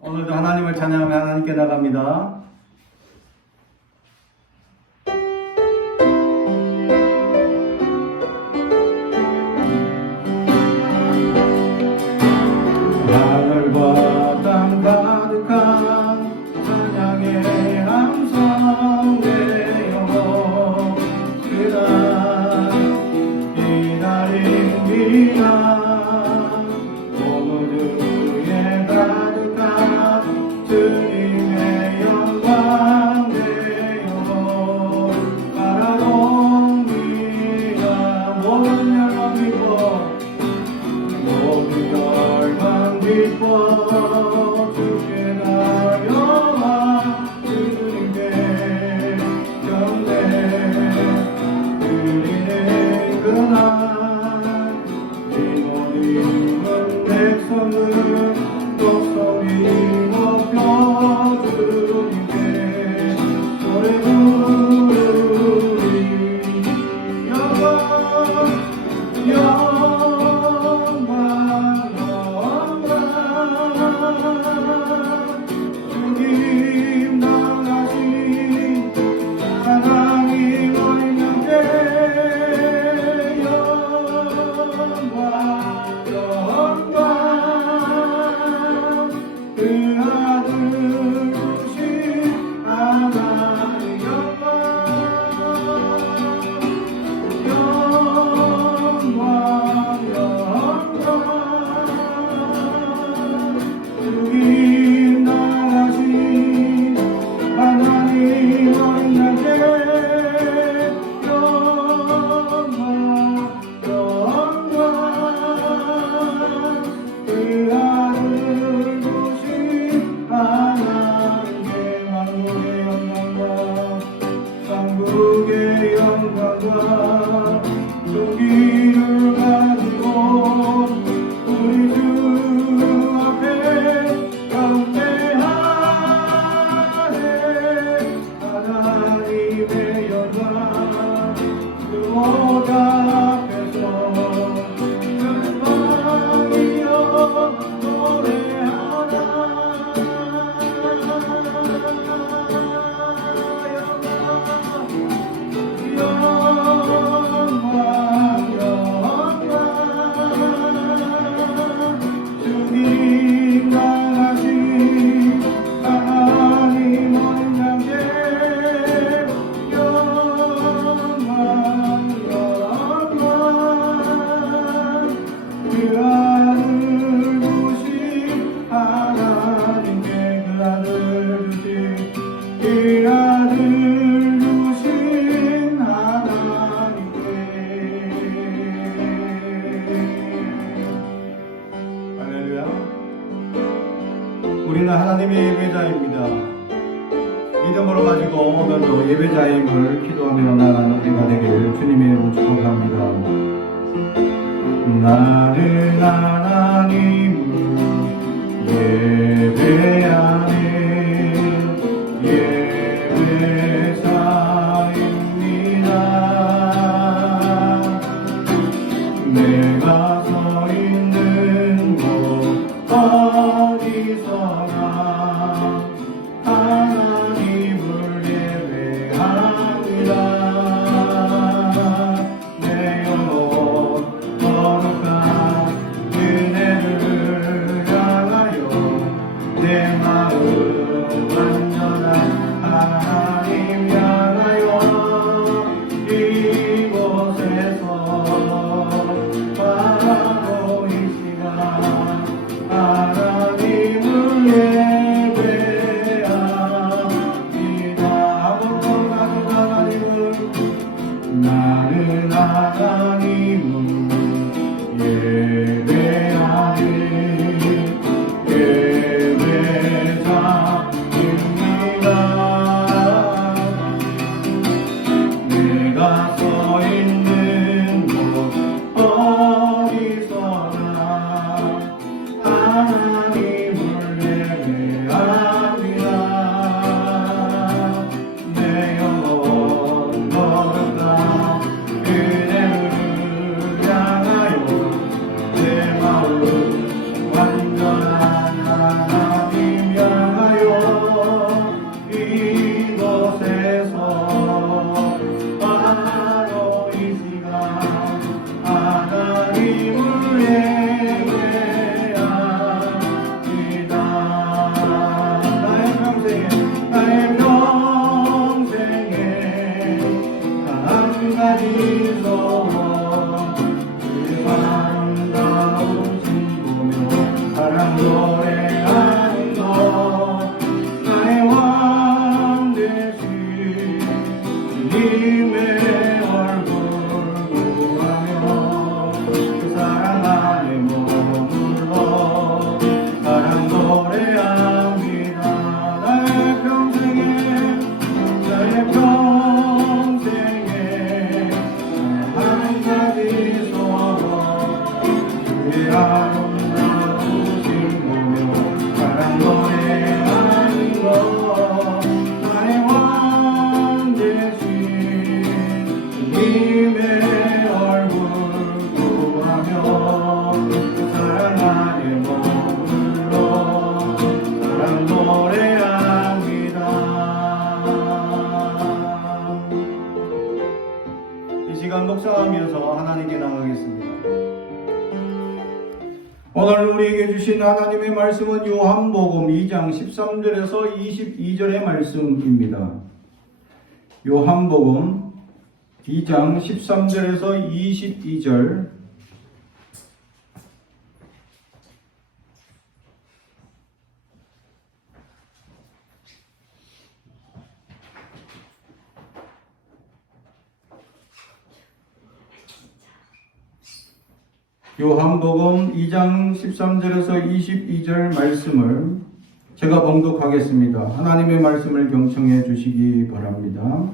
오늘도 하나님을 찬양하며 하나님께 나갑니다. 하늘과 땅 가득한 찬양의 함성 내 영혼 그날 기다린 비나 오늘의 가득한 주님의 영광 내 영혼 바라봅니다. 모든 열망 기뻐 모든 열망 기뻐 주께 나려와 주님께 경배 드리네 그날 이 모든 백성은 독성이 높여 주님께 노래 부르리 영광 주님 나가신 하나님 어린 양께 영광 그 아들 주신 하나님 주님 나가신 하나님 어린 양께 그 아들 주신 하나님께 만국의 영광과 만국의 영광과 존귀를 가지고 우리 주 앞에 경배하네. 하나님의 영광 그 모자 앞에서 영광이여 노래하라. 주님 나가신 하나님 어린 양께 그 아들 주신 하나님께 그 아들 주신 하나님께 할렐루야. 우리는 하나님의 예배자입니다. 믿음으로 가지고 오늘도 예배자임을 기도하며 나가는 우리가 되기를 주님의 이름으로 축복합니다. 나는 하나님을 예배하네. 예배사입니다. 내가 서 있는 곳 어디서나 하나님을 예배합니다. 내 영혼 거룩한 은혜를 향하여 내 마음 완전한 하나님 향하여 이곳에서 바라보이 사랑 노래하는 것 나의 왕 되신 주님의 얼굴 구하며 그 사랑 안에 머물러 사랑 노래합니다. 나의 평생에 한 가지 소원 주의 아름다우신 보며 사랑 노래하는 것 나의 왕 되신 주님의 얼굴 구하며 사랑 안에 머물러 사랑 노래합니다. 이 시간 묵상하면서 하나님께 나가겠습니다. 오늘 우리에게 주신 하나님의 말씀은 요한복음 2장 13절에서 22절의 말씀입니다. 요한복음 2장 13절에서 22절. 요한복음 2장 13절에서 22절 말씀을 제가 봉독하겠습니다. 하나님의 말씀을 경청해 주시기 바랍니다.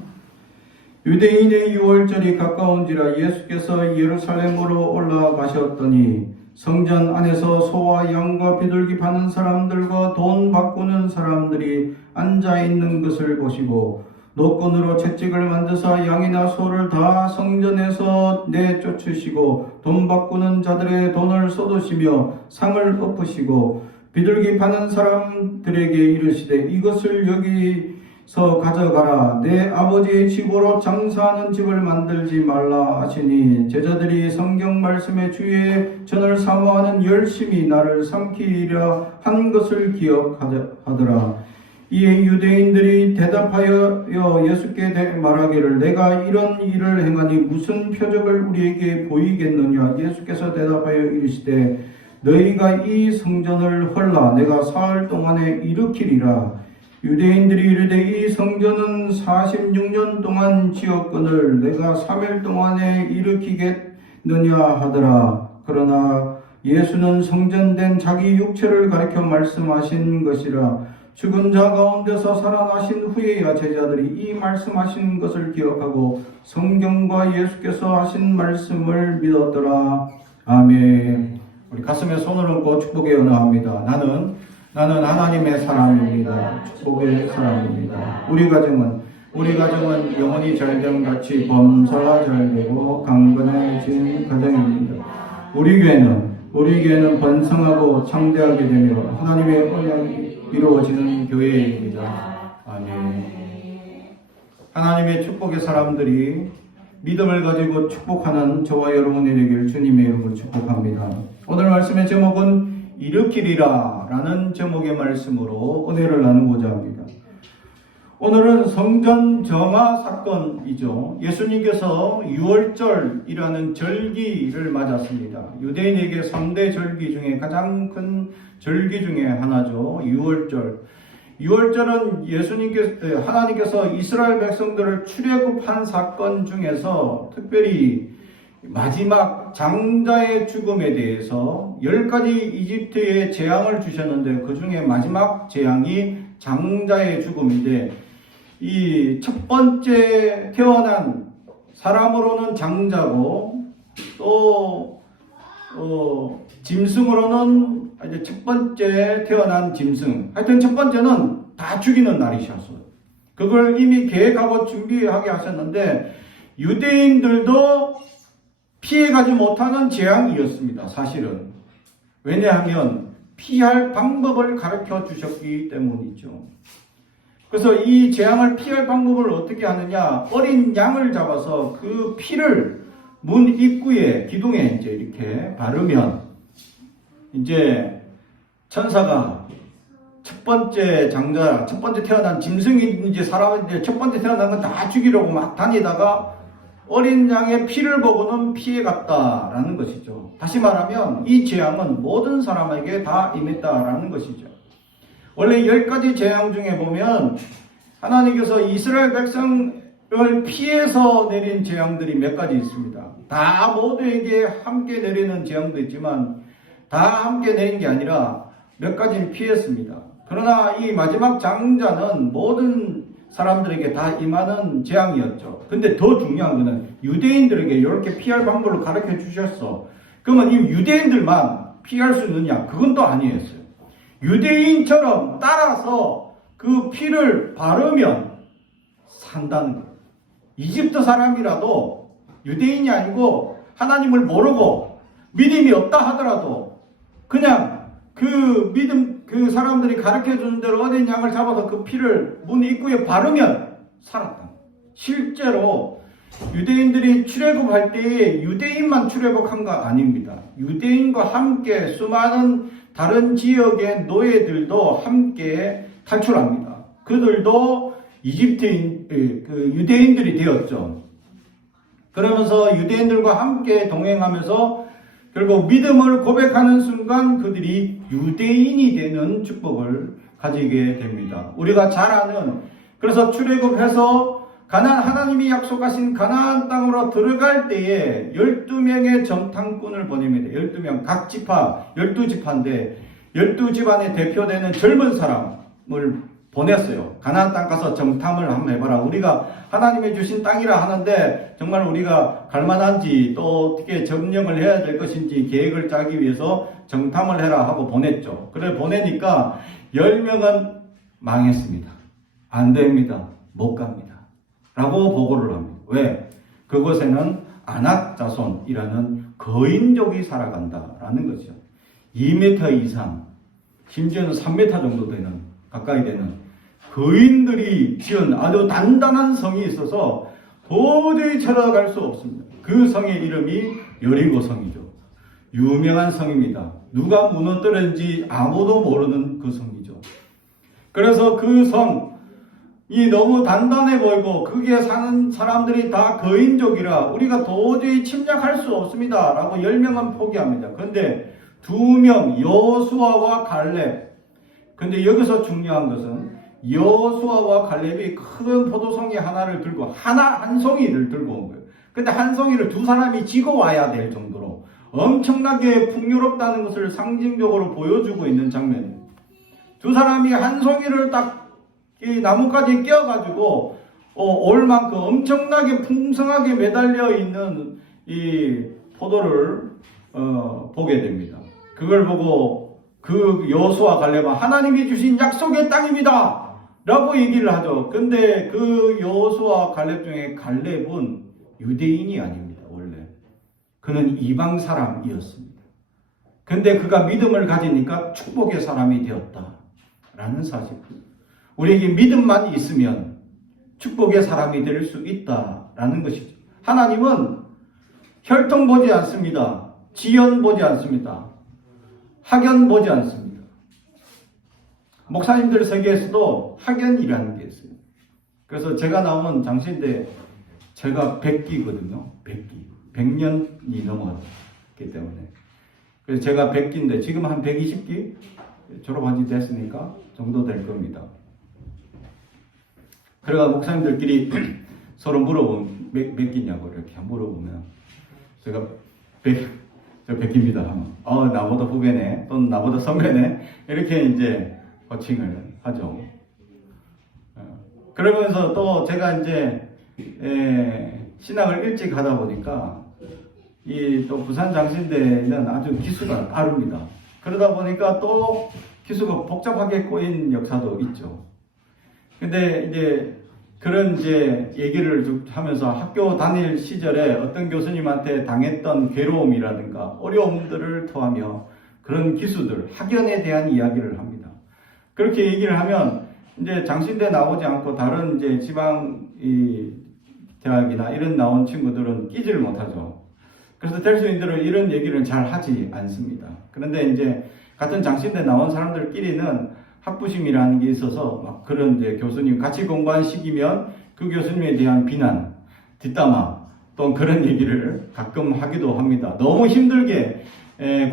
유대인의 유월절이 가까운지라 예수께서 예루살렘으로 올라가셨더니 성전 안에서 소와 양과 비둘기 파는 사람들과 돈 바꾸는 사람들이 앉아 있는 것을 보시고 노끈으로 채찍을 만드사 양이나 소를 다 성전에서 내쫓으시고 돈 바꾸는 자들의 돈을 쏟으시며 상을 엎으시고 비둘기 파는 사람들에게 이르시되 이것을 여기서 가져가라. 내 아버지의 집으로 장사하는 집을 만들지 말라 하시니 제자들이 성경 말씀에 주의 전을 사모하는 열심히 나를 삼키려 한 것을 기억하더라. 이에 유대인들이 대답하여 예수께 말하기를 내가 이런 일을 행하니 무슨 표적을 우리에게 보이겠느냐. 예수께서 대답하여 이르시되 너희가 이 성전을 헐라 내가 사흘 동안에 일으키리라. 유대인들이 이르되 이 성전은 46년 동안 지었거늘 내가 3일 동안에 일으키겠느냐 하더라. 그러나 예수는 성전된 자기 육체를 가리켜 말씀하신 것이라. 죽은 자 가운데서 살아나신 후에야 제자들이 이 말씀하신 것을 기억하고 성경과 예수께서 하신 말씀을 믿었더라. 아멘. 우리 가슴에 손을 얹고 축복의 언어합니다. 나는 하나님의 사람입니다. 축복의 사람입니다. 우리 가정은 영혼이 잘됨 같이 범사가 잘되고 강건해진 가정입니다. 우리 교회는 번성하고 창대하게 되며 하나님의 언약이 이루어지는 교회입니다. 아멘. 하나님의 축복의 사람들이 믿음을 가지고 축복하는 저와 여러분이 되길 주님의 이름으로 축복합니다. 오늘 말씀의 제목은 일으키리라 라는 제목의 말씀으로 은혜를 나누고자 합니다. 오늘은 성전 정화 사건이죠. 예수님께서 유월절이라는 절기를 맞았습니다. 유대인에게 3대 절기 중에 가장 큰 절기 중에 하나죠. 유월절은 하나님께서 이스라엘 백성들을 출애굽한 사건 중에서 특별히 마지막 장자의 죽음에 대해서 10가지 이집트에 재앙을 주셨는데 그 중에 마지막 재앙이 장자의 죽음인데 이 첫 번째 태어난 사람으로는 장자고 또 짐승으로는 이제 첫 번째 태어난 짐승. 하여튼 첫 번째는 다 죽이는 날이셨어요. 그걸 이미 계획하고 준비하게 하셨는데 유대인들도 피해가지 못하는 재앙이었습니다. 사실은. 왜냐하면 피할 방법을 가르쳐 주셨기 때문이죠. 그래서 이 재앙을 피할 방법을 어떻게 하느냐. 어린 양을 잡아서 그 피를 문 입구에 기둥에 이제 이렇게 바르면 이제 천사가 첫 번째 장자, 첫 번째 태어난 짐승인지 사람인지 첫 번째 태어난 건 다 죽이려고 막 다니다가 어린 양의 피를 보고는 피해갔다라는 것이죠. 다시 말하면 이 재앙은 모든 사람에게 다 임했다라는 것이죠. 원래 10가지 재앙 중에 보면 하나님께서 이스라엘 백성을 피해서 내린 재앙들이 몇 가지 있습니다. 다 모두에게 함께 내리는 재앙도 있지만 다 함께 내린 게 아니라 몇 가지는 피했습니다. 그러나 이 마지막 장자는 모든 사람들에게 다 임하는 재앙이었죠. 근데 더 중요한 것은 유대인들에게 이렇게 피할 방법을 가르쳐 주셨어. 그러면 이 유대인들만 피할 수 있느냐? 그건 또 아니었어요. 유대인처럼 따라서 그 피를 바르면 산다는 거예요. 이집트 사람이라도 유대인이 아니고 하나님을 모르고 믿음이 없다 하더라도 그냥 그 사람들이 가르쳐 주는 대로 어린 양을 잡아서 그 피를 문 입구에 바르면 살았다. 실제로 유대인들이 출애굽할 때에 유대인만 출애굽한 거 아닙니다. 유대인과 함께 수많은 다른 지역의 노예들도 함께 탈출합니다. 그들도 유대인들이 되었죠. 그러면서 유대인들과 함께 동행하면서 결국 믿음을 고백하는 순간 그들이 유대인이 되는 축복을 가지게 됩니다. 우리가 잘 아는, 그래서 출애굽해서 하나님이 약속하신 가나안 땅으로 들어갈 때에 12명의 정탐꾼을 보냅니다. 12명, 각 지파, 12지파인데 12집안에 대표되는 젊은 사람을 보냈어요. 가나안 땅 가서 정탐을 한번 해봐라. 우리가 하나님이 주신 땅이라 하는데 정말 우리가 갈만한지 또 어떻게 점령을 해야 될 것인지 계획을 짜기 위해서 정탐을 해라 하고 보냈죠. 그래 보내니까 10명은 망했습니다. 안 됩니다. 못 갑니다. 라고 보고를 합니다. 왜? 그곳에는 아낙 자손이라는 거인족이 살아간다라는 거죠. 2m 이상, 심지어는 3m 정도 되는, 가까이 되는 거인들이 지은 아주 단단한 성이 있어서 도저히 찾아갈 수 없습니다. 그 성의 이름이 여리고 성이죠. 유명한 성입니다. 누가 무너뜨렸는지 아무도 모르는 그 성이죠. 그래서 그 성이 너무 단단해 보이고 거기에 사는 사람들이 다 거인족이라 우리가 도저히 침략할 수 없습니다. 라고 10명은 포기합니다. 그런데 2명, 여호수아와 갈렙. 근데 여기서 중요한 것은 여호수아와 갈렙이 큰 포도송이 하나를 들고 한 송이를 들고 온 거예요. 근데 한 송이를 두 사람이 지고 와야 될 정도로 엄청나게 풍요롭다는 것을 상징적으로 보여주고 있는 장면이에요. 두 사람이 한 송이를 딱 이 나뭇가지에 끼어가지고 올 만큼 엄청나게 풍성하게 매달려 있는 이 포도를 보게 됩니다. 그걸 보고 그 여호수아 갈렙은 하나님이 주신 약속의 땅입니다 라고 얘기를 하죠. 근데 그 여호수아 갈렙 중에 갈렙은 유대인이 아닙니다. 원래 그는 이방 사람이었습니다. 근데 그가 믿음을 가지니까 축복의 사람이 되었다라는 사실. 우리에게 믿음만 있으면 축복의 사람이 될 수 있다라는 것이죠. 하나님은 혈통 보지 않습니다. 지연 보지 않습니다. 학연 보지 않습니다. 목사님들 세계에서도 학연이라는 게 있어요. 그래서 제가 나오는 장신대 제가 100기거든요. 100기. 100년이 넘었기 때문에. 그래서 제가 100기인데 지금 한 120기 졸업한 지 됐으니까 정도 될 겁니다. 그래가 목사님들끼리 서로 물어보면 몇 기냐고 이렇게 물어보면 제가 100기입니다 하면 나보다 후배네 또는 나보다 선배네 이렇게 이제 호칭을 하죠. 그러면서 또 제가 이제 신학을 일찍 하다 보니까 이 또 부산 장신대는 아주 기수가 빠릅니다. 그러다 보니까 또 기수가 복잡하게 꼬인 역사도 있죠. 근데 이제 그런 이제 얘기를 하면서 학교 다닐 시절에 어떤 교수님한테 당했던 괴로움이라든가 어려움들을 토하며 그런 기수들, 학연에 대한 이야기를 합니다. 그렇게 얘기를 하면 이제 장신대 나오지 않고 다른 이제 지방 대학이나 이런 나온 친구들은 끼지를 못하죠. 그래서 대수인들은 이런 얘기를 잘 하지 않습니다. 그런데 이제 같은 장신대 나온 사람들끼리는 학부심이라는 게 있어서 막 그런 이제 교수님 같이 공부한 시기면 그 교수님에 대한 비난, 뒷담화 또 그런 얘기를 가끔 하기도 합니다. 너무 힘들게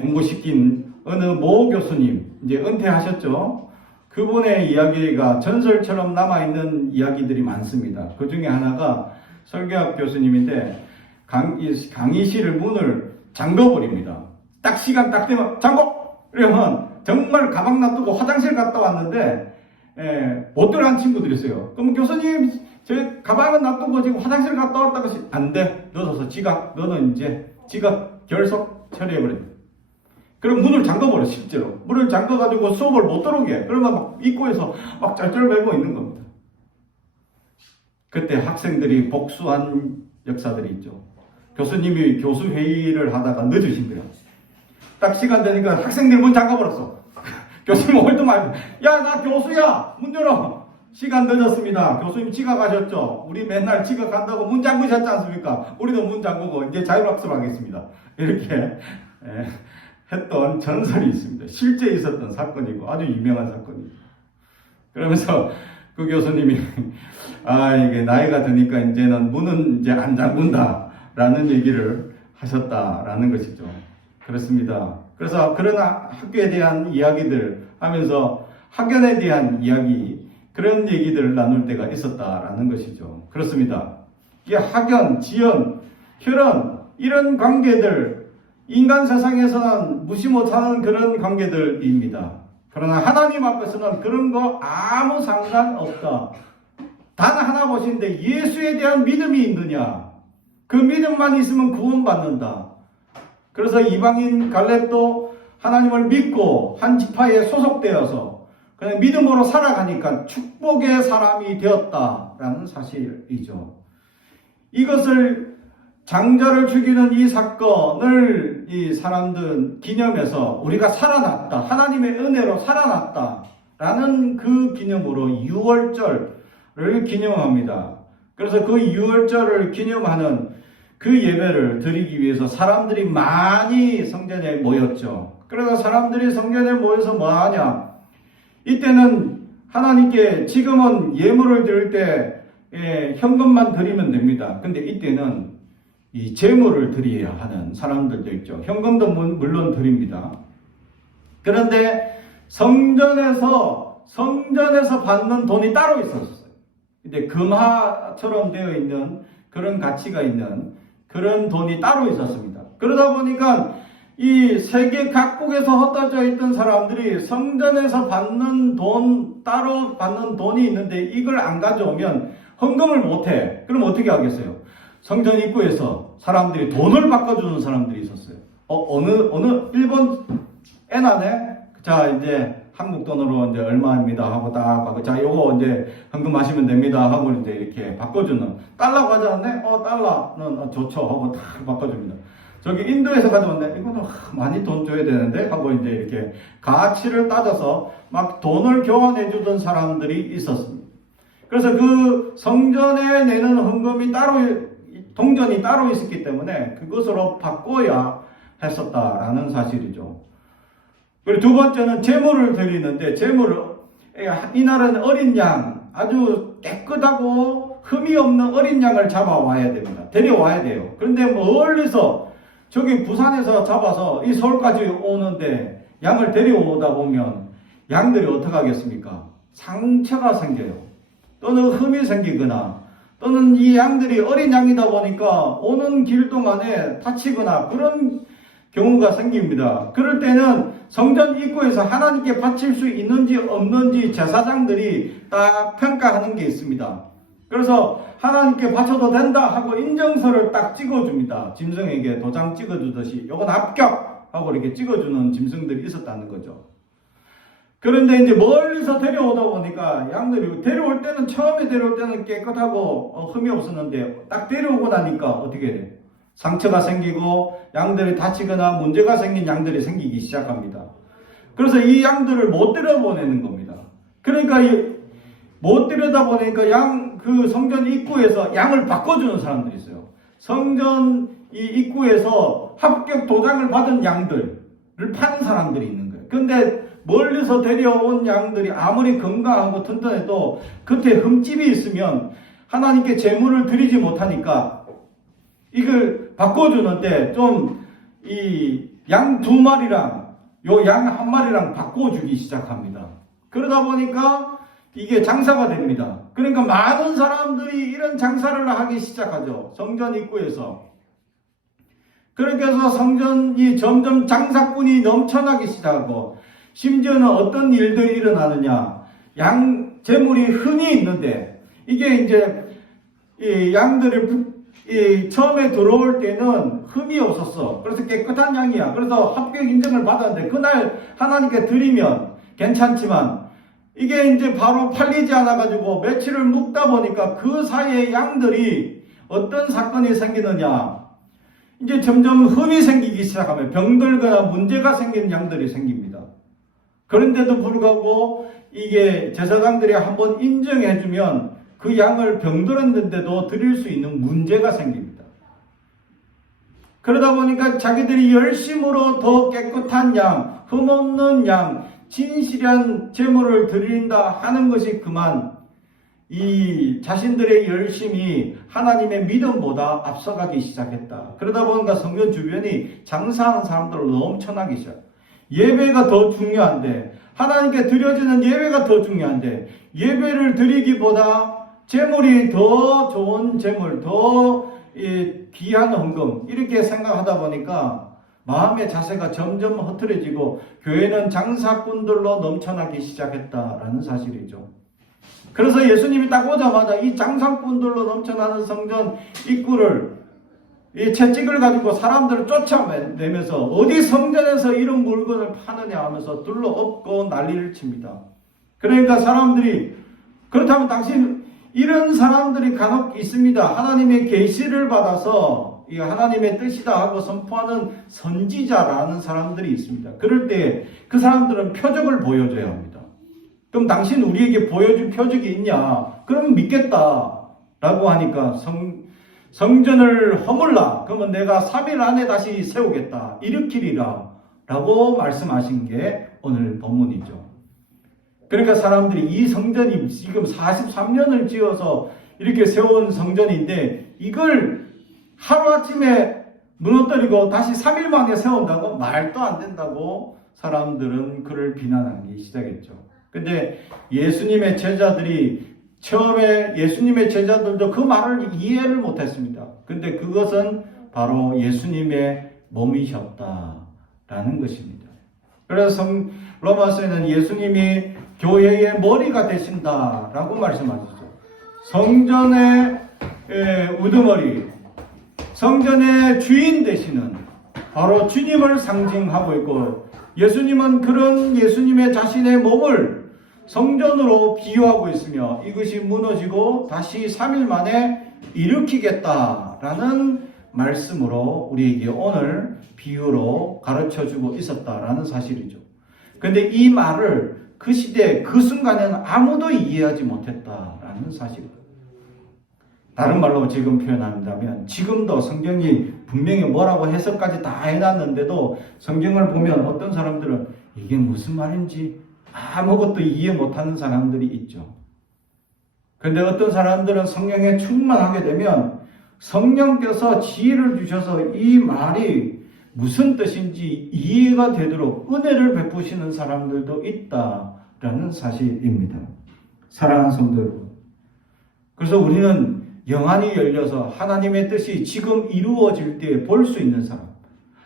공부시킨 어느 모 교수님, 이제 은퇴하셨죠. 그분의 이야기가 전설처럼 남아있는 이야기들이 많습니다. 그 중에 하나가 설교학 교수님인데 강의실을 문을 잠궈버립니다. 딱 시간 딱 되면 잠궈! 이러면 정말 가방 놔두고 화장실 갔다 왔는데 못 들어간 친구들이 있어요. 그럼 교수님 저 가방은 놔두고 지금 화장실 갔다 왔다고 안 돼. 넣어서 지각. 너는 이제 지각 결석 처리해버립니다. 그럼 문을 잠궈버려. 실제로 문을 잠궈가지고 수업을 못 들어오게. 그러면 막 입구에서 막 쩔쩔매고 있는 겁니다. 그때 학생들이 복수한 역사들이 있죠. 교수님이 교수 회의를 하다가 늦으신 거야. 딱 시간 되니까 학생들 문 잠가버렸어. 교수님 얼토만 야 나 교수야 문 열어. 시간 늦었습니다. 교수님 지각하셨죠? 우리 맨날 지각한다고 문 잠그셨지 않습니까? 우리도 문 잠그고 이제 자율학습하겠습니다. 이렇게 했던 전설이 있습니다. 실제 있었던 사건이고 아주 유명한 사건이고. 그러면서 그 교수님이 이게 나이가 드니까 이제는 문은 이제 안 잠근다라는 얘기를 하셨다라는 것이죠. 그렇습니다. 그래서 그런 학교에 대한 이야기들 하면서 학연에 대한 이야기, 그런 얘기들을 나눌 때가 있었다라는 것이죠. 그렇습니다. 이게 학연, 지연, 혈연, 이런 관계들, 인간 세상에서는 무시 못하는 그런 관계들입니다. 그러나 하나님 앞에서는 그런 거 아무 상관없다. 단 하나 보시는데 예수에 대한 믿음이 있느냐? 그 믿음만 있으면 구원받는다. 그래서 이방인 갈렙도 하나님을 믿고 한 지파에 소속되어서 그냥 믿음으로 살아가니까 축복의 사람이 되었다라는 사실이죠. 이것을 장자를 죽이는 이 사건을 이 사람들 기념해서 우리가 살아났다. 하나님의 은혜로 살아났다라는 그 기념으로 유월절을 기념합니다. 그래서 그 유월절을 기념하는 그 예배를 드리기 위해서 사람들이 많이 성전에 모였죠. 그래서 사람들이 성전에 모여서 뭐 하냐? 이때는 하나님께 지금은 예물을 드릴 때 현금만 드리면 됩니다. 근데 이때는 이 제물을 드려야 하는 사람들도 있죠. 현금도 물론 드립니다. 그런데 성전에서 받는 돈이 따로 있었어요. 근데 금화처럼 되어 있는 그런 가치가 있는 그런 돈이 따로 있었습니다. 그러다 보니까 이 세계 각국에서 흩어져 있던 사람들이 성전에서 받는 돈, 따로 받는 돈이 있는데 이걸 안 가져오면 헌금을 못해. 그럼 어떻게 하겠어요? 성전 입구에서 사람들이 돈을 바꿔주는 사람들이 있었어요. 어느 일본 엔화네? 자, 이제 한국 돈으로 이제 얼마입니다 하고 딱 바꿔. 자, 요거 이제 헌금하시면 됩니다 하고 이제 이렇게 바꿔주는. 달러 가져왔네? 달러는 좋죠 하고 딱 바꿔줍니다. 저기 인도에서 가져왔네? 이거는 많이 돈 줘야 되는데 하고 이제 이렇게 가치를 따져서 막 돈을 교환해 주던 사람들이 있었습니다. 그래서 그 성전에 내는 헌금이 따로, 동전이 따로 있었기 때문에 그것으로 바꿔야 했었다라는 사실이죠. 그리고 두 번째는 제물을 드리는데, 이날은 어린 양, 아주 깨끗하고 흠이 없는 어린 양을 잡아와야 됩니다. 데려와야 돼요. 그런데 멀리서 저기 부산에서 잡아서 이 서울까지 오는데 양을 데려오다 보면 양들이 어떻게 하겠습니까? 상처가 생겨요. 또는 흠이 생기거나, 또는 이 양들이 어린 양이다 보니까 오는 길 동안에 다치거나 그런 경우가 생깁니다. 그럴 때는 성전 입구에서 하나님께 바칠 수 있는지 없는지 제사장들이 딱 평가하는 게 있습니다. 그래서 하나님께 바쳐도 된다 하고 인정서를 딱 찍어줍니다. 짐승에게 도장 찍어주듯이 요건 합격 하고 이렇게 찍어주는 짐승들이 있었다는 거죠. 그런데 이제 멀리서 데려오다 보니까 양들이 처음에 데려올 때는 깨끗하고 흠이 없었는데 딱 데려오고 나니까 어떻게 돼요? 상처가 생기고 양들이 다치거나 문제가 생긴 양들이 생기기 시작합니다. 그래서 이 양들을 못 들여보내는 겁니다. 그러니까 못 들여다보니까 그 성전 입구에서 양을 바꿔주는 사람들이 있어요. 성전 이 입구에서 합격 도장을 받은 양들을 파는 사람들이 있는 거예요. 근데 멀리서 데려온 양들이 아무리 건강하고 튼튼해도 겉에 흠집이 있으면 하나님께 제물을 드리지 못하니까 이걸 바꿔주는데 좀 이 양 2마리랑 요 양 1마리랑 바꿔주기 시작합니다. 그러다 보니까 이게 장사가 됩니다. 그러니까 많은 사람들이 이런 장사를 하기 시작하죠. 성전 입구에서. 그렇게 해서 성전이 점점 장사꾼이 넘쳐나기 시작하고, 심지어는 어떤 일들이 일어나느냐. 재물이 흠이 있는데, 이게 이제 이 양들이 처음에 들어올 때는 흠이 없었어. 그래서 깨끗한 양이야. 그래서 합격 인정을 받았는데, 그날 하나님께 드리면 괜찮지만, 이게 이제 바로 팔리지 않아가지고 며칠을 묵다 보니까 그 사이에 양들이 어떤 사건이 생기느냐. 이제 점점 흠이 생기기 시작하면 병들거나 문제가 생기는 양들이 생깁니다. 그런데도 불구하고 이게 제사장들이 한번 인정해주면 그 양을 병들었는데도 드릴 수 있는 문제가 생깁니다. 그러다 보니까 자기들이 열심으로 더 깨끗한 양, 흠없는 양, 진실한 제물을 드린다 하는 것이 그만 이 자신들의 열심이 하나님의 믿음보다 앞서가기 시작했다. 그러다 보니까 성전 주변이 장사하는 사람들로 넘쳐나기 시작. 예배가 더 중요한데, 하나님께 드려지는 예배가 더 중요한데, 예배를 드리기보다 제물이 더 좋은 제물, 더 귀한 헌금 이렇게 생각하다 보니까 마음의 자세가 점점 흐트러지고 교회는 장사꾼들로 넘쳐나기 시작했다라는 사실이죠. 그래서 예수님이 딱 오자마자 이 장사꾼들로 넘쳐나는 성전 입구를 이 채찍을 가지고 사람들을 쫓아내면서 어디 성전에서 이런 물건을 파느냐 하면서 둘러엎고 난리를 칩니다. 그러니까 사람들이, 그렇다면 당신 이런 사람들이 간혹 있습니다. 하나님의 계시를 받아서 이 하나님의 뜻이다 하고 선포하는 선지자라는 사람들이 있습니다. 그럴 때 그 사람들은 표적을 보여줘야 합니다. 그럼 당신 우리에게 보여줄 표적이 있냐? 그럼 믿겠다 라고 하니까 성전을 허물라. 그러면 내가 3일 안에 다시 세우겠다. 일으키리라 라고 말씀하신 게 오늘 본문이죠. 그러니까 사람들이 이 성전이 지금 43년을 지어서 이렇게 세운 성전인데 이걸 하루아침에 무너뜨리고 다시 3일 만에 세운다고? 말도 안 된다고 사람들은 그를 비난하기 시작했죠. 근데 예수님의 제자들이 처음에 예수님의 제자들도 그 말을 이해를 못했습니다. 근데 그것은 바로 예수님의 몸이셨다라는 것입니다. 그래서 로마서에는 예수님이 교회의 머리가 되신다라고 말씀하셨죠. 성전의 우두머리, 성전의 주인 되시는 바로 주님을 상징하고 있고, 예수님은 그런 예수님의 자신의 몸을 성전으로 비유하고 있으며 이것이 무너지고 다시 3일 만에 일으키겠다라는 말씀으로 우리에게 오늘 비유로 가르쳐주고 있었다라는 사실이죠. 그런데 이 말을 그 시대 그 순간에는 아무도 이해하지 못했다라는 사실입니다. 다른 말로 지금 표현한다면 지금도 성경이 분명히 뭐라고 해석까지 다 해놨는데도 성경을 보면 어떤 사람들은 이게 무슨 말인지 아무것도 이해 못하는 사람들이 있죠. 그런데 어떤 사람들은 성령에 충만하게 되면 성령께서 지혜를 주셔서 이 말이 무슨 뜻인지 이해가 되도록 은혜를 베푸시는 사람들도 있다라는 사실입니다. 사랑하는 성도 여러분, 그래서 우리는 영안이 열려서 하나님의 뜻이 지금 이루어질 때 볼 수 있는 사람,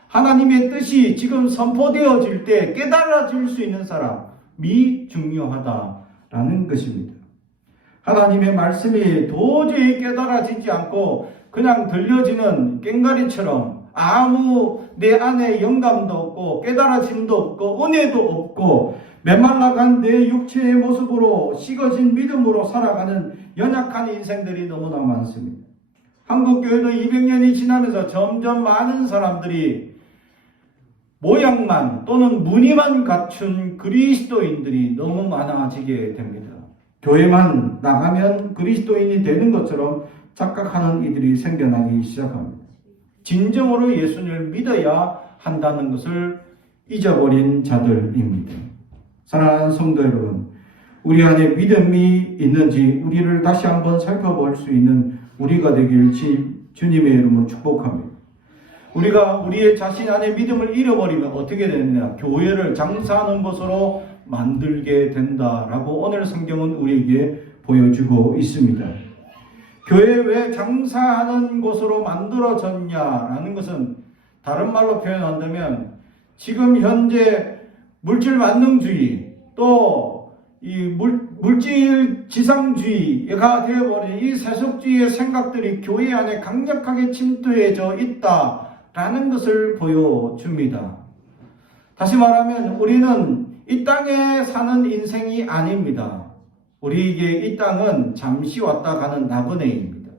하나님의 뜻이 지금 선포되어질 때 깨달아질 수 있는 사람이 중요하다라는 것입니다. 하나님의 말씀이 도저히 깨달아지지 않고 그냥 들려지는 꽹과리처럼 아무 내 안에 영감도 없고 깨달아짐도 없고 은혜도 없고 메말라간 내 육체의 모습으로 식어진 믿음으로 살아가는 연약한 인생들이 너무나 많습니다. 한국교회도 200년이 지나면서 점점 많은 사람들이 모양만 또는 무늬만 갖춘 그리스도인들이 너무 많아지게 됩니다. 교회만 나가면 그리스도인이 되는 것처럼 착각하는 이들이 생겨나기 시작합니다. 진정으로 예수님을 믿어야 한다는 것을 잊어버린 자들입니다. 사랑하는 성도 여러분, 우리 안에 믿음이 있는지 우리를 다시 한번 살펴볼 수 있는 우리가 되길 주님의 이름으로 축복합니다. 우리가 우리의 자신 안에 믿음을 잃어버리면 어떻게 되느냐? 교회를 장사하는 것으로 만들게 된다라고 오늘 성경은 우리에게 보여주고 있습니다. 교회 왜 장사하는 곳으로 만들어졌냐라는 것은 다른 말로 표현한다면 지금 현재 물질 만능주의 또 이 물질 지상주의가 되어버린 이 세속주의의 생각들이 교회 안에 강력하게 침투해져 있다라는 것을 보여줍니다. 다시 말하면 우리는 이 땅에 사는 인생이 아닙니다. 우리에게 이 땅은 잠시 왔다 가는 나그네입니다.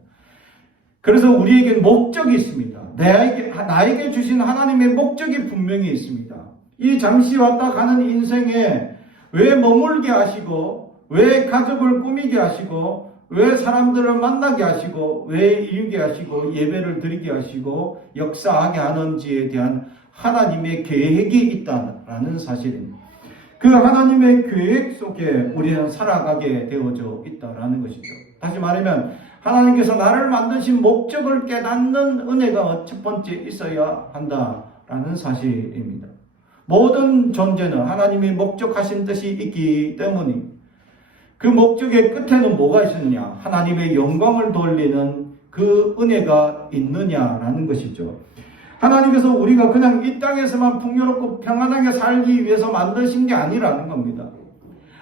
그래서 우리에게 목적이 있습니다. 나에게 주신 하나님의 목적이 분명히 있습니다. 이 잠시 왔다 가는 인생에 왜 머물게 하시고, 왜 가족을 꾸미게 하시고, 왜 사람들을 만나게 하시고, 왜 이루게 하시고, 예배를 드리게 하시고, 역사하게 하는지에 대한 하나님의 계획이 있다는 사실입니다. 그 하나님의 계획 속에 우리는 살아가게 되어져 있다는 것이죠. 다시 말하면 하나님께서 나를 만드신 목적을 깨닫는 은혜가 첫 번째 있어야 한다라는 사실입니다. 모든 존재는 하나님이 목적하신 뜻이 있기 때문에 그 목적의 끝에는 뭐가 있느냐? 하나님의 영광을 돌리는 그 은혜가 있느냐라는 것이죠. 하나님께서 우리가 그냥 이 땅에서만 풍요롭고 평안하게 살기 위해서 만드신 게 아니라는 겁니다.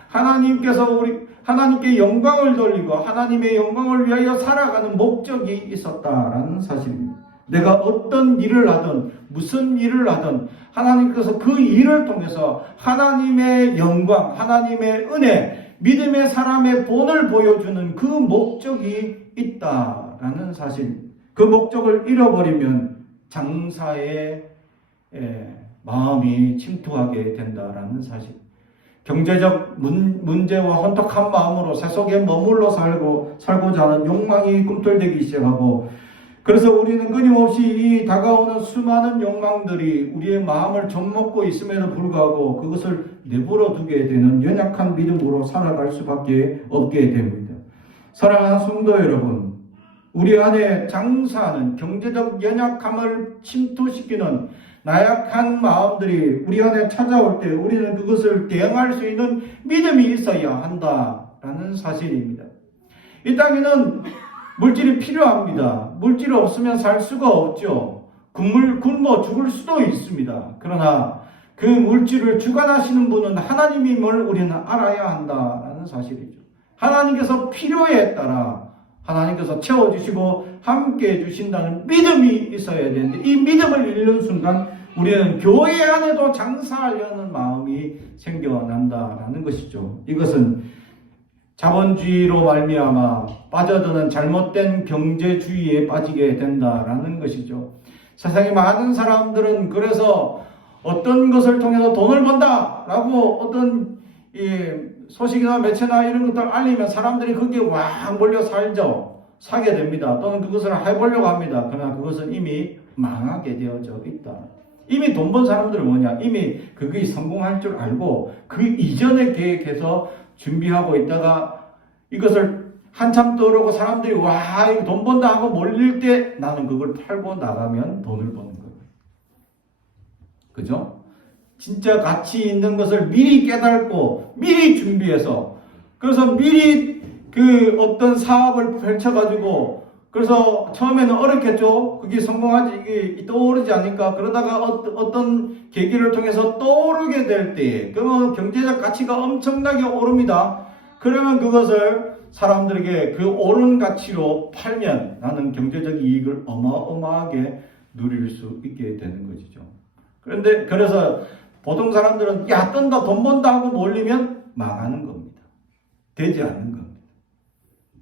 하나님께서 하나님께 영광을 돌리고 하나님의 영광을 위하여 살아가는 목적이 있었다라는 사실입니다. 내가 어떤 일을 하든 무슨 일을 하든 하나님께서 그 일을 통해서 하나님의 영광, 하나님의 은혜, 믿음의 사람의 본을 보여주는 그 목적이 있다라는 사실입니다. 그 목적을 잃어버리면 장사에 마음이 침투하게 된다라는 사실. 경제적 문제와 혼탁한 마음으로 세속에 머물러 살고자 하는 욕망이 꿈틀대기 시작하고, 그래서 우리는 끊임없이 이 다가오는 수많은 욕망들이 우리의 마음을 접먹고 있음에도 불구하고 그것을 내버려 두게 되는 연약한 믿음으로 살아갈 수밖에 없게 됩니다. 사랑하는 성도 여러분, 우리 안에 장사하는 경제적 연약함을 침투시키는 나약한 마음들이 우리 안에 찾아올 때 우리는 그것을 대응할 수 있는 믿음이 있어야 한다라는 사실입니다. 이 땅에는 물질이 필요합니다. 물질이 없으면 살 수가 없죠. 굶어 죽을 수도 있습니다. 그러나 그 물질을 주관하시는 분은 하나님임을 우리는 알아야 한다라는 사실이죠. 하나님께서 필요에 따라 하나님께서 채워주시고 함께 해주신다는 믿음이 있어야 되는데, 이 믿음을 잃는 순간 우리는 교회 안에도 장사하려는 마음이 생겨난다라는 것이죠. 이것은 자본주의로 말미암아 빠져드는 잘못된 경제주의에 빠지게 된다라는 것이죠. 세상에 많은 사람들은 그래서 어떤 것을 통해서 돈을 번다라고 어떤 소식이나 매체나 이런 것들을 알리면 사람들이 거기에 왕 몰려 사게 됩니다. 또는 그것을 해보려고 합니다. 그러나 그것은 이미 망하게 되어져 있다. 이미 돈 번 사람들은 뭐냐? 이미 그게 성공할 줄 알고 그 이전에 계획해서 준비하고 있다가 이것을 한참 떠오르고 사람들이 와 이거 돈 번다 하고 몰릴 때 나는 그걸 팔고 나가면 돈을 버는 거예요. 그죠? 진짜 가치 있는 것을 미리 깨닫고 미리 준비해서, 그래서 미리 그 어떤 사업을 펼쳐가지고, 그래서 처음에는 어렵겠죠. 그게 성공하지, 이게 떠오르지 않으니까. 그러다가 어떤 계기를 통해서 떠오르게 될 때, 그러면 경제적 가치가 엄청나게 오릅니다. 그러면 그것을 사람들에게 그 오른 가치로 팔면 나는 경제적 이익을 어마어마하게 누릴 수 있게 되는 것이죠. 그래서 보통 사람들은 야 뜬다 돈 번다 하고 몰리면 망하는 겁니다. 되지 않는 겁니다.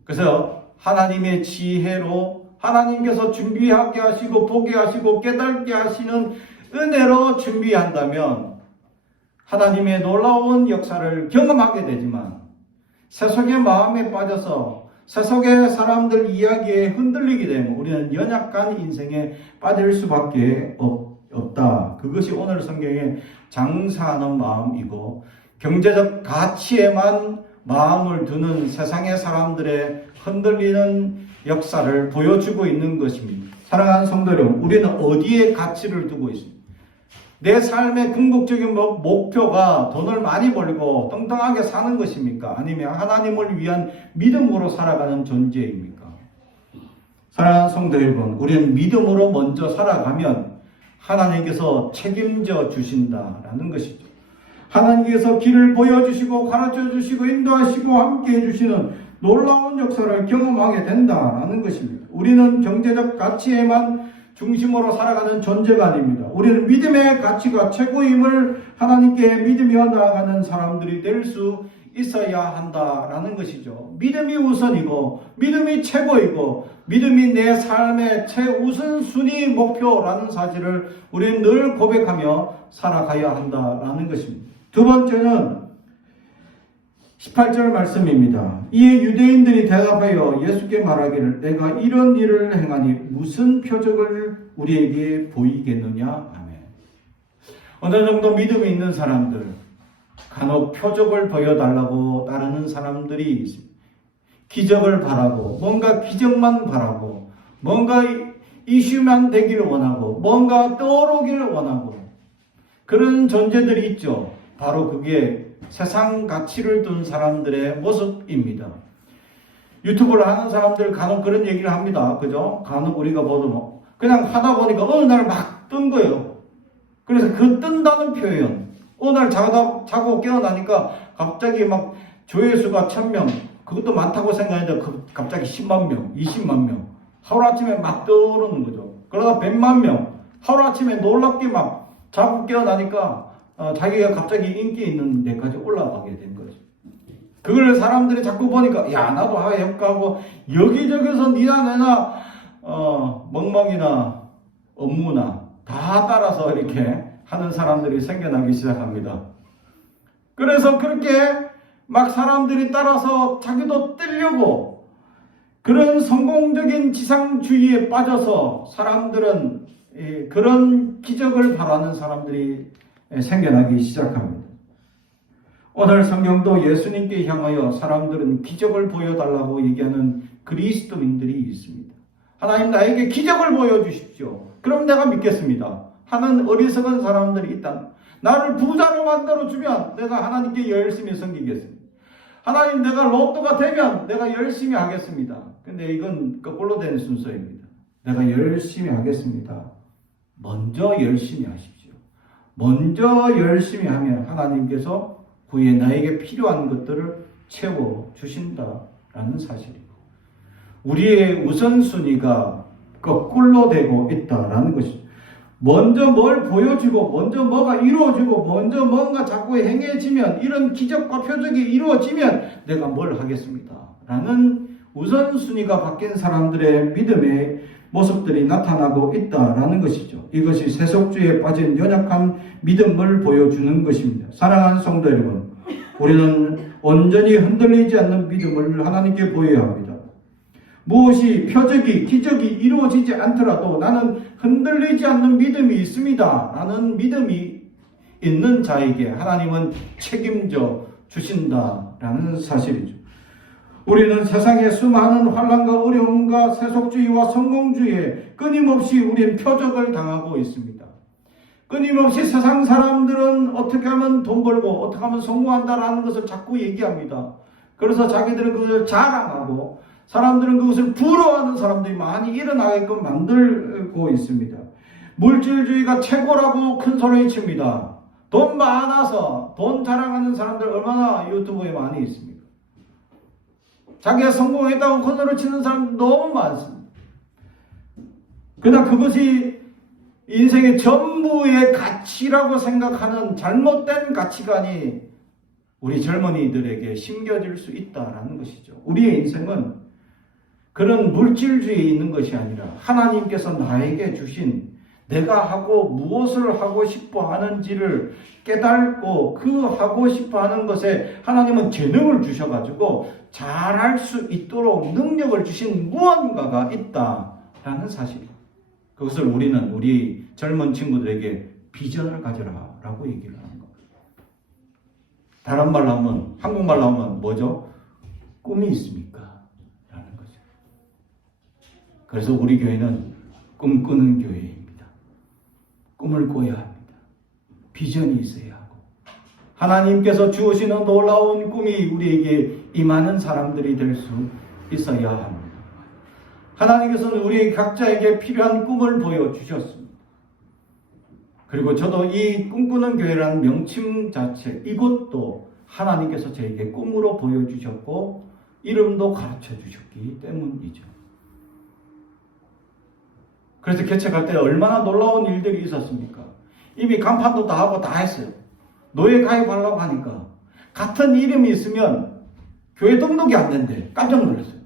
그래서 하나님의 지혜로 하나님께서 준비하게 하시고 보게 하시고 깨닫게 하시는 은혜로 준비한다면 하나님의 놀라운 역사를 경험하게 되지만, 세속의 마음에 빠져서 세속의 사람들 이야기에 흔들리게 되면 우리는 연약한 인생에 빠질 수밖에 없다. 그것이 오늘 성경의 장사하는 마음이고, 경제적 가치에만 마음을 두는 세상의 사람들의 흔들리는 역사를 보여주고 있는 것입니다. 사랑하는 성도 여러분, 우리는 어디에 가치를 두고 있습니까? 내 삶의 궁극적인 목표가 돈을 많이 벌고 뚱뚱하게 사는 것입니까? 아니면 하나님을 위한 믿음으로 살아가는 존재입니까? 사랑하는 성도 여러분, 우리는 믿음으로 먼저 살아가면 하나님께서 책임져 주신다라는 것이죠. 하나님께서 길을 보여주시고 가르쳐 주시고 인도하시고 함께 해주시는 놀라운 역사를 경험하게 된다라는 것입니다. 우리는 경제적 가치에만 중심으로 살아가는 존재가 아닙니다. 우리는 믿음의 가치가 최고임을 하나님께 믿으며 나아가는 사람들이 될 수 있어야 한다라는 것이죠. 믿음이 우선이고 믿음이 최고이고 믿음이 내 삶의 최우선순위 목표라는 사실을 우리는 늘 고백하며 살아가야 한다라는 것입니다. 두 번째는 18절 말씀입니다. 이에 유대인들이 대답하여 예수께 말하기를 내가 이런 일을 행하니 무슨 표적을 우리에게 보이겠느냐. 아멘. 어느 정도 믿음이 있는 사람들, 간혹 표적을 보여달라고 따르는 사람들이 있습니다. 기적을 바라고 뭔가 기적만 바라고 뭔가 이슈만 되기를 원하고 뭔가 떠오르기를 원하고 그런 존재들이 있죠. 바로 그게 세상 가치를 둔 사람들의 모습입니다. 유튜브를 하는 사람들 간혹 그런 얘기를 합니다. 그죠? 간혹 우리가 보도 그냥 하다 보니까 어느 날 막 뜬 거예요. 그래서 그 뜬다는 표현, 어느 날 자고 깨어나니까 갑자기 막 조회수가 1000명, 그것도 많다고 생각했는데 갑자기 10만 명, 20만 명, 하루아침에 막 떠오르는 거죠. 그러다 100만 명, 하루아침에 놀랍게 막 자고 깨어나니까 자기가 갑자기 인기 있는 데까지 올라가게 된 거죠. 그걸 사람들이 자꾸 보니까 야 나도 해볼까 하고 여기저기서 니나 내나 멍멍이나 업무나 다 따라서 이렇게 하는 사람들이 생겨나기 시작합니다. 그래서 그렇게 막 사람들이 따라서 자기도 뜨려고 그런 성공적인 지상주의에 빠져서 사람들은 그런 기적을 바라는 사람들이 생겨나기 시작합니다. 오늘 성경도 예수님께 향하여 사람들은 기적을 보여달라고 얘기하는 그리스도인들이 있습니다. 하나님 나에게 기적을 보여주십시오. 그럼 내가 믿겠습니다. 하는 어리석은 사람들이 있다. 나를 부자로 만들어주면 내가 하나님께 열심히 섬기겠습니다. 하나님 내가 로또가 되면 내가 열심히 하겠습니다. 근데 이건 거꾸로 되는 순서입니다. 내가 열심히 하겠습니다. 먼저 열심히 하십시오. 먼저 열심히 하면 하나님께서 후에 나에게 필요한 것들을 채워주신다라는 사실이고 우리의 우선순위가 거꾸로 되고 있다라는 것이죠. 먼저 뭘 보여주고 먼저 뭐가 이루어지고 먼저 뭔가 자꾸 행해지면 이런 기적과 표적이 이루어지면 내가 뭘 하겠습니다. 라는 우선순위가 바뀐 사람들의 믿음의 모습들이 나타나고 있다라는 것이죠. 이것이 세속주의에 빠진 연약한 믿음을 보여주는 것입니다. 사랑하는 성도 여러분, 우리는 온전히 흔들리지 않는 믿음을 하나님께 보여야 합니다. 무엇이 표적이 기적이 이루어지지 않더라도 나는 흔들리지 않는 믿음이 있습니다. 라는 믿음이 있는 자에게 하나님은 책임져 주신다라는 사실이죠. 우리는 세상의 수많은 환난과 어려움과 세속주의와 성공주의에 끊임없이 우리는 표적을 당하고 있습니다. 끊임없이 세상 사람들은 어떻게 하면 돈 벌고 어떻게 하면 성공한다라는 것을 자꾸 얘기합니다. 그래서 자기들은 그것을 자랑하고 사람들은 그것을 부러워하는 사람들이 많이 일어나게끔 만들고 있습니다. 물질주의가 최고라고 큰 소리 칩니다. 돈 많아서 돈 자랑하는 사람들 얼마나 유튜브에 많이 있습니까? 자기가 성공했다고 큰 소리 치는 사람들 너무 많습니다. 그러나 그것이 인생의 전부의 가치라고 생각하는 잘못된 가치관이 우리 젊은이들에게 심겨질 수 있다는 것이죠. 우리의 인생은 그런 물질주의에 있는 것이 아니라 하나님께서 나에게 주신 내가 하고 무엇을 하고 싶어 하는지를 깨닫고 그 하고 싶어 하는 것에 하나님은 재능을 주셔가지고 잘할 수 있도록 능력을 주신 무언가가 있다라는 사실이에요. 그것을 우리는 우리 젊은 친구들에게 비전을 가져라라고 얘기를 하는 겁니다. 다른 말로 하면 한국말로 하면 뭐죠? 꿈이 있습니까? 라는 거죠. 그래서 우리 교회는 꿈꾸는 교회입니다. 꿈을 꿔야 합니다. 비전이 있어야 하고 하나님께서 주시는 놀라운 꿈이 우리에게 임하는 사람들이 될 수 있어야 합니다. 하나님께서는 우리 각자에게 필요한 꿈을 보여주셨습니다. 그리고 저도 이 꿈꾸는 교회라는 명칭 자체, 이것도 하나님께서 저에게 꿈으로 보여주셨고 이름도 가르쳐 주셨기 때문이죠. 그래서 개척할 때 얼마나 놀라운 일들이 있었습니까? 이미 간판도 다 하고 다 했어요. 노예 가입하려고 하니까 같은 이름이 있으면 교회 등록이 안 된대. 깜짝 놀랐어요.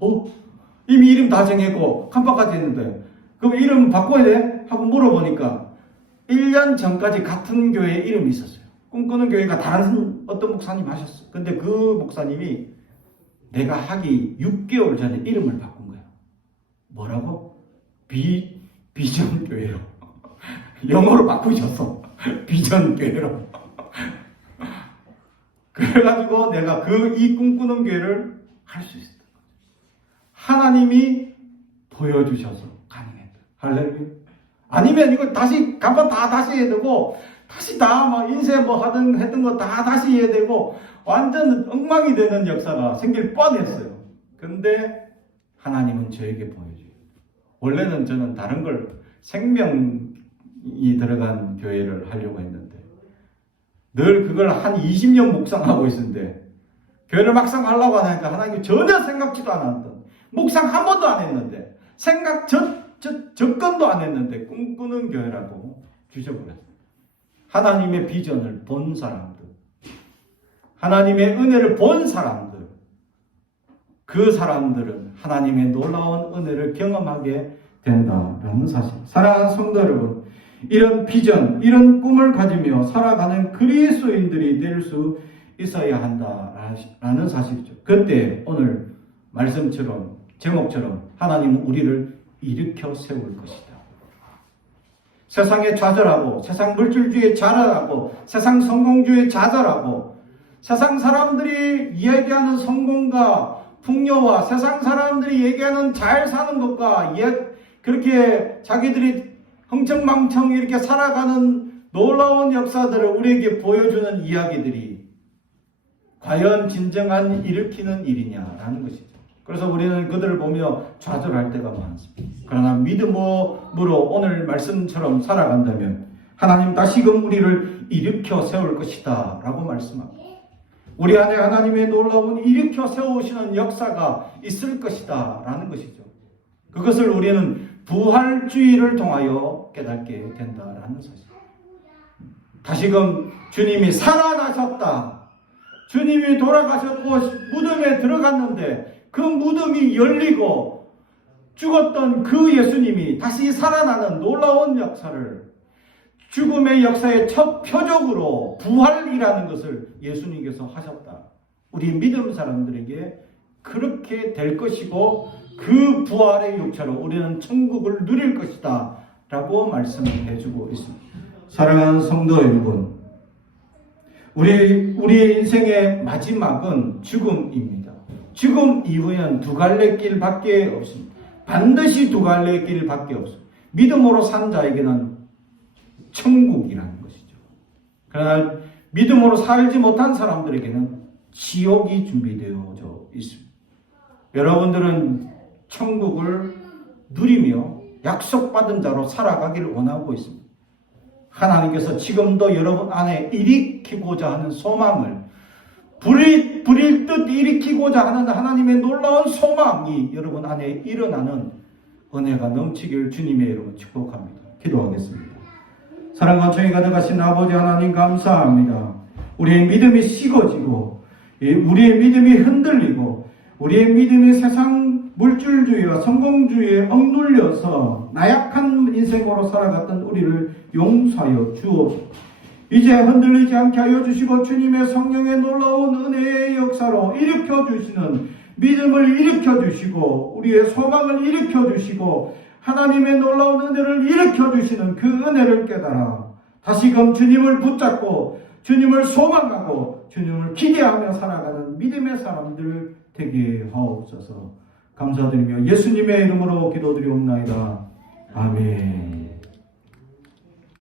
이미 이름 다 정했고 간판까지 했는데 그럼 이름 바꿔야 돼? 하고 물어보니까 1년 전까지 같은 교회에 이름이 있었어요. 꿈꾸는 교회가 다른 어떤 목사님 하셨어요. 근데 그 목사님이 내가 하기 6개월 전에 이름을 바꾼 거야. 뭐라고? 비전 교회로. 영어로 바꾸셨어. 비전 교회로. 그래가지고 내가 이 꿈꾸는 교회를 할 수 있었던 거죠. 하나님이 보여주셔서 가능했다. 할렐루야. 아니면 이거 다시 간판 다시 해야 되고 다시 다 막 인쇄 했던 거 다시 해야 되고 완전 엉망이 되는 역사가 생길 뻔했어요. 근데 하나님은 저에게 보여줘요. 원래는 저는 다른 걸 생명이 들어간 교회를 하려고 했는데 늘 그걸 한 20년 묵상하고 있었는데 교회를 막상 하려고 하니까 하나님이 전혀 생각지도 않았던 묵상 한 번도 안 했는데 생각 접근도 안 했는데 꿈꾸는 교회라고 주셔버렸어요. 하나님의 비전을 본 사람들, 하나님의 은혜를 본 사람들, 그 사람들은 하나님의 놀라운 은혜를 경험하게 된다라는 사실. 사랑하는 성도 여러분, 이런 비전, 이런 꿈을 가지며 살아가는 그리스도인들이 될 수 있어야 한다라는 사실이죠. 그때 오늘 말씀처럼 제목처럼 하나님은 우리를 일으켜 세울 것이다. 세상에 좌절하고 세상 물질주의에 좌절하고 세상 성공주의에 좌절하고 세상 사람들이 이야기하는 성공과 풍요와 세상 사람들이 얘기하는 잘 사는 것과 그렇게 자기들이 흥청망청 이렇게 살아가는 놀라운 역사들을 우리에게 보여주는 이야기들이 과연 진정한 일으키는 일이냐라는 것이죠. 그래서 우리는 그들을 보며 좌절할 때가 많습니다. 그러나 믿음으로 오늘 말씀처럼 살아간다면 하나님 다시금 우리를 일으켜 세울 것이다 라고 말씀합니다. 우리 안에 하나님의 놀라운 일으켜 세우시는 역사가 있을 것이다 라는 것이죠. 그것을 우리는 부활주의를 통하여 깨닫게 된다라는 사실. 다시금 주님이 살아나셨다. 주님이 돌아가셨고 무덤에 들어갔는데 그 무덤이 열리고 죽었던 그 예수님이 다시 살아나는 놀라운 역사를 죽음의 역사의 첫 표적으로 부활이라는 것을 예수님께서 하셨다. 우리 믿음 사람들에게 그렇게 될 것이고 그 부활의 육체로 우리는 천국을 누릴 것이다 라고 말씀을 해주고 있습니다. 사랑하는 성도 여러분, 우리의 인생의 마지막은 죽음입니다. 죽음 이후에는 두 갈래 길밖에 없습니다. 반드시 두 갈래 길밖에 없습니다. 믿음으로 산 자에게는 천국이라는 것이죠. 그러나 믿음으로 살지 못한 사람들에게는 지옥이 준비되어져 있습니다. 여러분들은 천국을 누리며 약속받은 자로 살아가기를 원하고 있습니다. 하나님께서 지금도 여러분 안에 일으키고자 하는 소망을 불일 듯 일으키고자 하는 하나님의 놀라운 소망이 여러분 안에 일어나는 은혜가 넘치길 주님의 이름으로 축복합니다. 기도하겠습니다. 사랑과 정이 가득하신 아버지 하나님 감사합니다. 우리의 믿음이 식어지고 우리의 믿음이 흔들리고 우리의 믿음이 세상 물질주의와 성공주의에 억눌려서 나약한 인생으로 살아갔던 우리를 용서하여 주옵소서. 이제 흔들리지 않게 하여 주시고 주님의 성령의 놀라운 은혜의 역사로 일으켜 주시는 믿음을 일으켜 주시고 우리의 소망을 일으켜 주시고 하나님의 놀라운 은혜를 일으켜 주시는 그 은혜를 깨달아 다시금 주님을 붙잡고 주님을 소망하고 주님을 기대하며 살아가는 믿음의 사람들 되게 하옵소서. 감사드리며 예수님의 이름으로 기도드리옵나이다. 아멘.